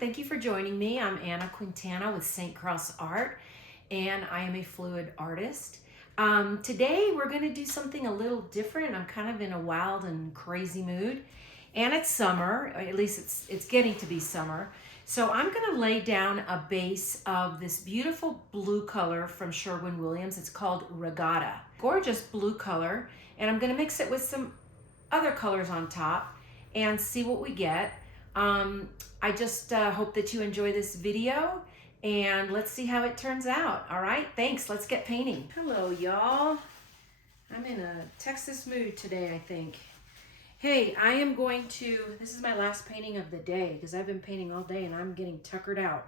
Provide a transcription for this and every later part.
Thank you for joining me. I'm Anna Quintana with St. Cross Art, and I am a fluid artist. Today we're going to do something a little different. I'm kind of in a wild and crazy mood, and it's summer, or at least it's getting to be summer. So I'm going to lay down a base of this beautiful blue color from Sherwin-Williams. It's called Regatta. Gorgeous blue color, and I'm going to mix it with some other colors on top and see what we get. I just hope that you enjoy this video, and let's see how it turns out. All right, thanks. Let's get painting. Hello, y'all. I'm in a Texas mood today, I think. Hey, I am going to, this is my last painting of the day because I've been painting all day and I'm getting tuckered out.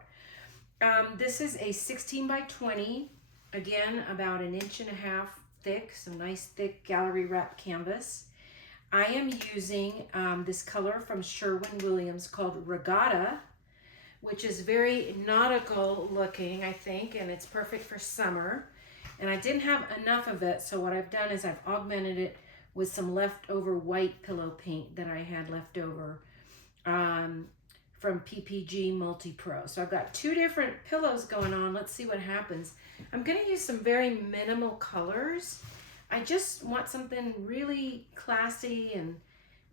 This is a 16 by 20, again, about 1.5 inches thick, some nice thick gallery wrap canvas. I am using this color from Sherwin-Williams called Regatta, which is very nautical looking, I think, and it's perfect for summer. And I didn't have enough of it, so what I've done is I've augmented it with some leftover white pillow paint that I had left over from PPG Multi-Pro. So I've got 2 different pillows going on. Let's see what happens. I'm going to use some very minimal colors. I just want something really classy and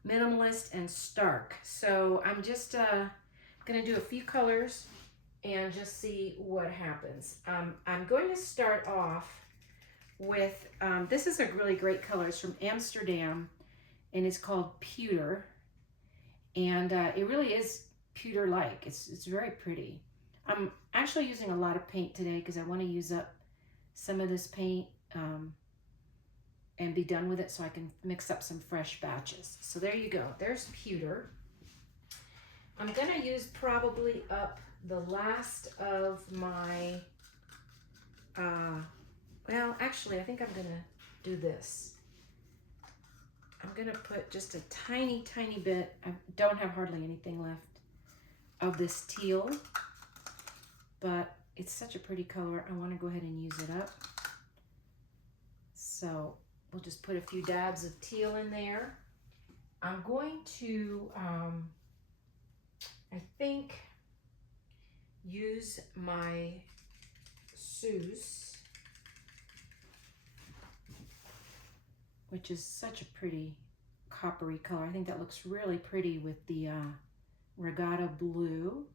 minimalist and stark. So I'm just gonna do a few colors and just see what happens. I'm going to start off with, this is a really great color. It's from Amsterdam and it's called Pewter. And it really is pewter-like. It's very pretty. I'm actually using a lot of paint today because I want to use up some of this paint and be done with it so I can mix up some fresh batches. So there you go, there's Pewter. I'm gonna use probably up the last of my, well, actually, I think I'm gonna do this. I'm gonna put just a tiny, tiny bit, I don't have hardly anything left, of this teal, but it's such a pretty color, I wanna go ahead and use it up. So we'll just put a few dabs of teal in there. I'm going to, I think, use my Seuss, which is such a pretty coppery color. I think that looks really pretty with the Regatta blue.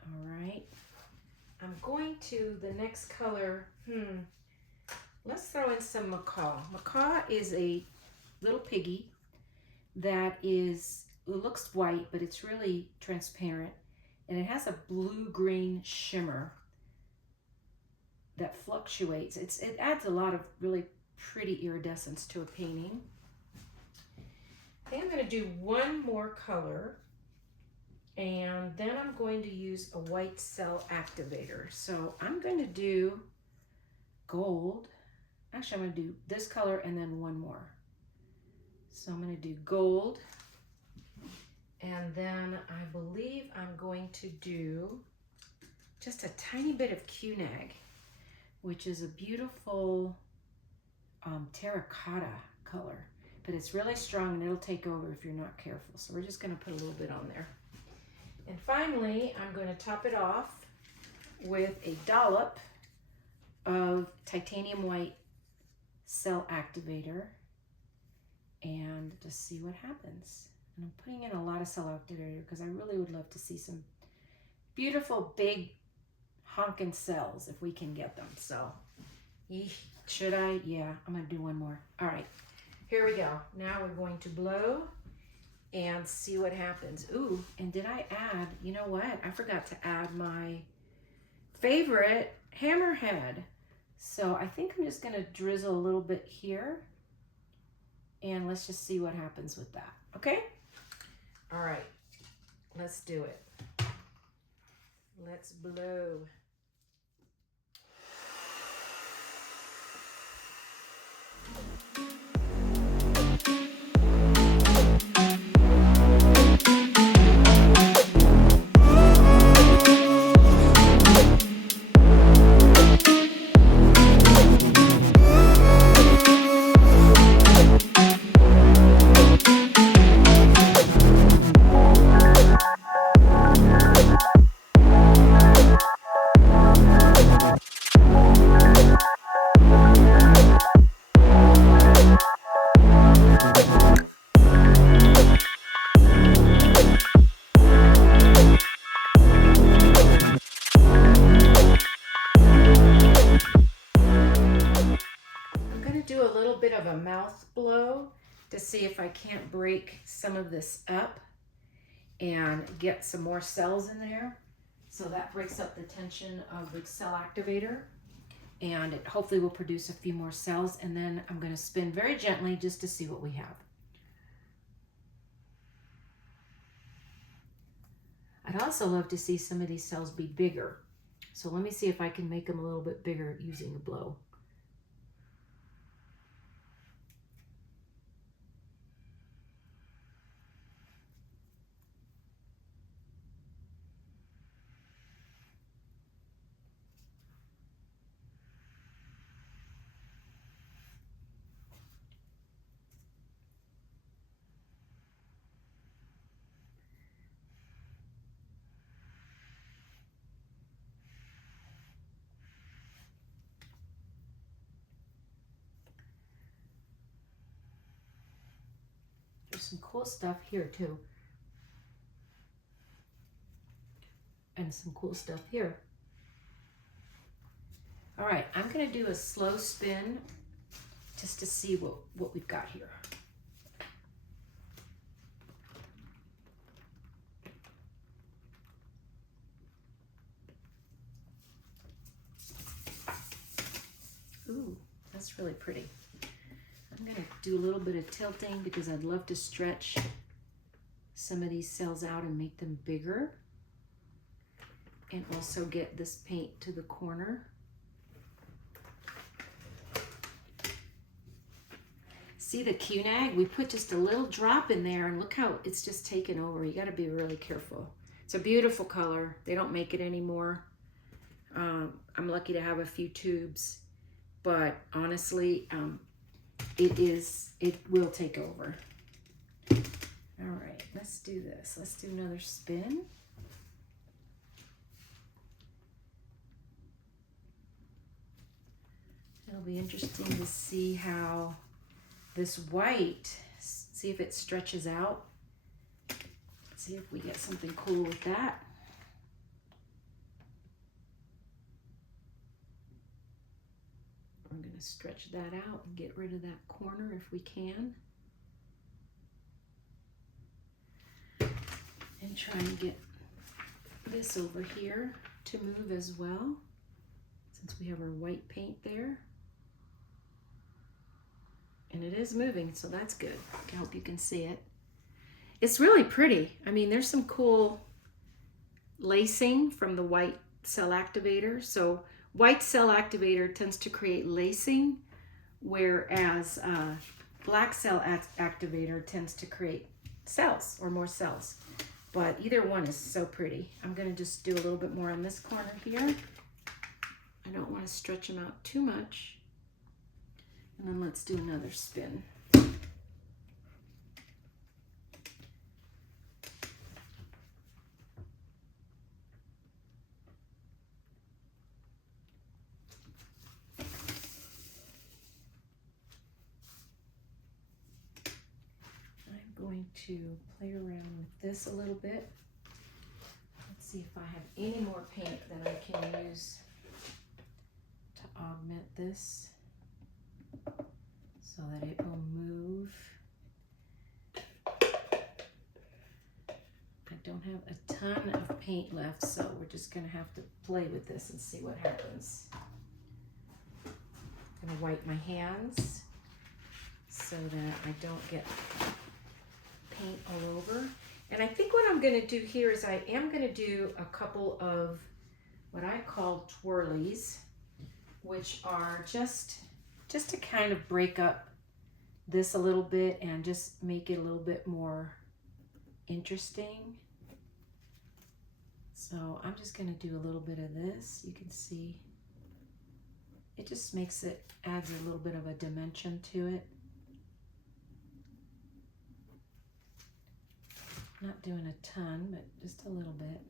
All right. I'm going to, the next color, let's throw in some macaw. Macaw is a little piggy that is, it looks white, but it's really transparent. And it has a blue-green shimmer that fluctuates. It adds a lot of really pretty iridescence to a painting. I think I'm going to do one more color. And then I'm going to use a white cell activator. So I'm going to do gold. Actually, I'm going to do this color and then one more. So I'm going to do gold. And then I believe I'm going to do just a tiny bit of Cunag, which is a beautiful terracotta color. But it's really strong and it'll take over if you're not careful. So we're just going to put a little bit on there. And finally, I'm going to top it off with a dollop of titanium white cell activator and just see what happens. And I'm putting in a lot of cell activator because I really would love to see some beautiful big honking cells if we can get them. So should I? Yeah, I'm going to do one more. All right, here we go. Now we're going to blow and see what happens. Ooh, and did I add, you know what? I forgot to add my favorite hammerhead. So I think I'm just gonna drizzle a little bit here and let's just see what happens with that, okay? All right, let's do it. Let's blow. a mouth blow to see if I can't break some of this up and get some more cells in there. So that breaks up the tension of the cell activator, and it hopefully will produce a few more cells. And then I'm going to spin very gently just to see what we have. I'd also love to see some of these cells be bigger. So let me see if I can make them a little bit bigger using the blow. There's some cool stuff here too. And some cool stuff here. All right, I'm gonna do a slow spin just to see what we've got here. Ooh, that's really pretty. I'm gonna do a little bit of tilting because I'd love to stretch some of these cells out and make them bigger, and also get this paint to the corner. See the QNAG? We put just a little drop in there and look how it's just taken over. You gotta be really careful. It's a beautiful color. They don't make it anymore. I'm lucky to have a few tubes, but honestly, it will take over. All right, let's do this. Let's do another spin. It'll be interesting to see how this white, see if it stretches out. See if we get something cool with that. I'm going to stretch that out and get rid of that corner if we can. And try and get this over here to move as well, since we have our white paint there. And it is moving, so that's good. I hope you can see it. It's really pretty. I mean, there's some cool lacing from the white cell activator. So white cell activator tends to create lacing, whereas black cell activator tends to create cells or more cells. But either one is so pretty. I'm gonna just do a little bit more on this corner here. I don't want to stretch them out too much. And then let's do another spin. I'm going to play around with this a little bit. Let's see if I have any more paint that I can use to augment this, so that it will move. I don't have a ton of paint left, so we're just gonna have to play with this and see what happens. I'm gonna wipe my hands so that I don't get paint all over. And I think what I'm gonna do here is I am gonna do a couple of what I call twirlies, which are just to kind of break up this a little bit and just make it a little bit more interesting. So I'm just gonna do a little bit of this. You can see it just makes it, adds a little bit of a dimension to it. Not doing a ton, but just a little bit.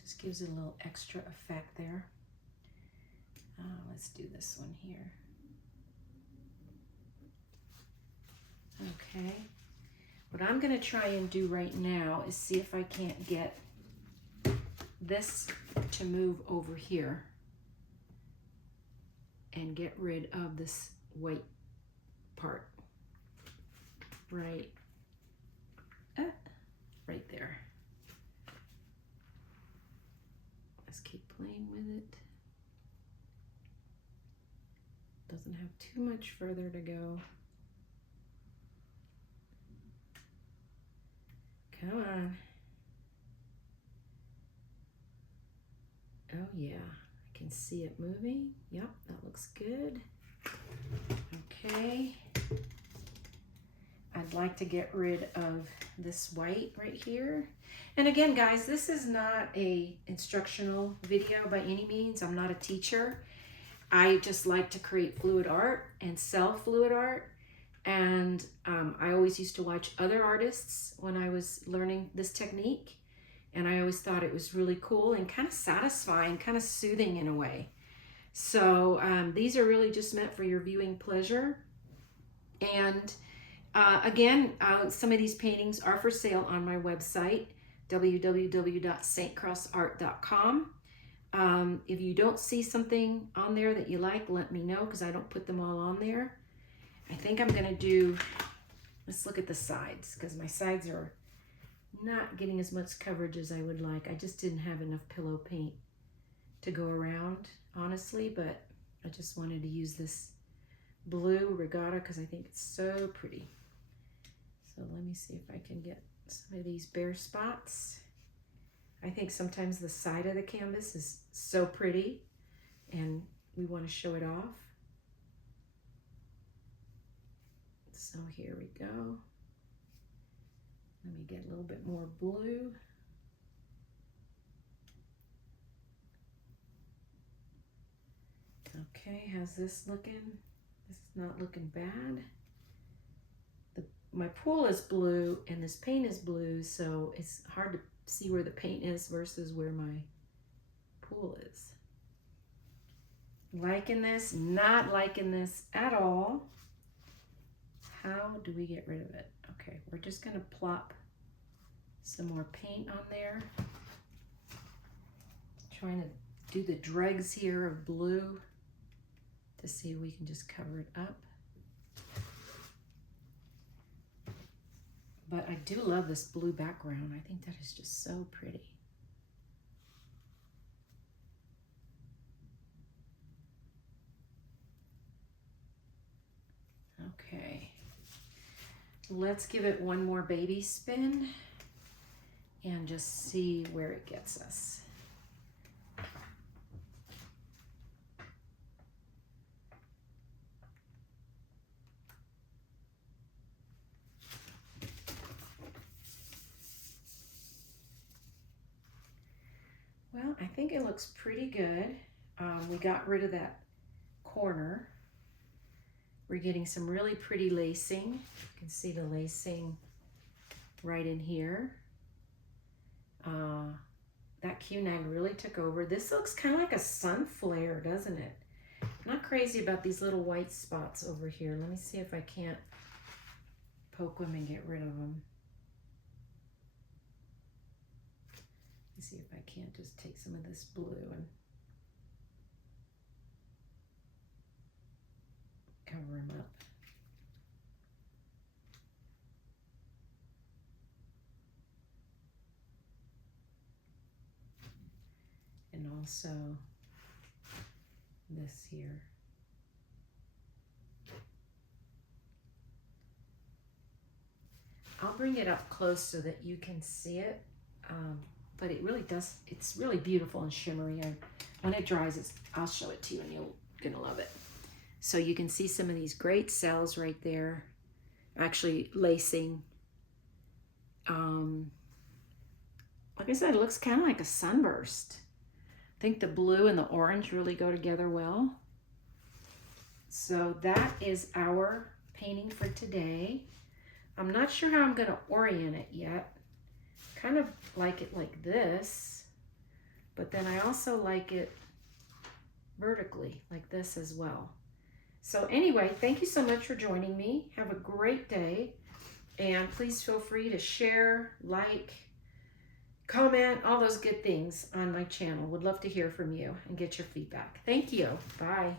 Just gives it a little extra effect there. Let's do this one here. Okay. What I'm going to try and do right now is see if I can't get this to move over here. and get rid of this white part right there. Just keep playing with it. Doesn't have too much further to go. Come on. Oh yeah, I can see it moving. Yep, that looks good. Okay. I'd like to get rid of this white right here. And again, guys, this is not a instructional video by any means. I'm not a teacher. I just like to create fluid art and sell fluid art. And I always used to watch other artists when I was learning this technique. And I always thought it was really cool and kind of satisfying, kind of soothing in a way. So these are really just meant for your viewing pleasure. And again, some of these paintings are for sale on my website, www.saintcrossart.com. If you don't see something on there that you like, let me know, because I don't put them all on there. I think I'm going to do, let's look at the sides, because my sides are not getting as much coverage as I would like. I just didn't have enough pillow paint to go around, honestly, but I just wanted to use this blue regatta because I think it's so pretty. So let me see if I can get some of these bare spots. I think sometimes the side of the canvas is so pretty and we want to show it off. So here we go. Let me get a little bit more blue. Okay, how's this looking? This is not looking bad. My pool is blue and this paint is blue, so it's hard to see where the paint is versus where my pool is. Liking this, not liking this at all. How do we get rid of it? Okay, we're just gonna plop some more paint on there. Trying to do the dregs here of blue to see if we can just cover it up. But I do love this blue background. I think that is just so pretty. Okay. Let's give it one more baby spin and just see where it gets us. Well, I think it looks pretty good. We got rid of that corner. We're getting some really pretty lacing. You can see the lacing right in here. That Q-nag really took over. This looks kind of like a sun flare, doesn't it? I'm not crazy about these little white spots over here. Let me see if I can't poke them and get rid of them. See if I can't just take some of this blue and cover him up. And also this here. I'll bring it up close so that you can see it. But it really does, it's really beautiful and shimmery. When it dries, I'll show it to you and you're gonna love it. So you can see some of these great cells right there, actually lacing. Like I said, it looks kind of like a sunburst. I think the blue and the orange really go together well. So that is our painting for today. I'm not sure how I'm gonna orient it yet. Kind of like it like this, but then I also like it vertically like this as well. So anyway, thank you so much for joining me. Have a great day, and please feel free to share, like, comment, all those good things on my channel. Would love to hear from you and get your feedback. Thank you. Bye.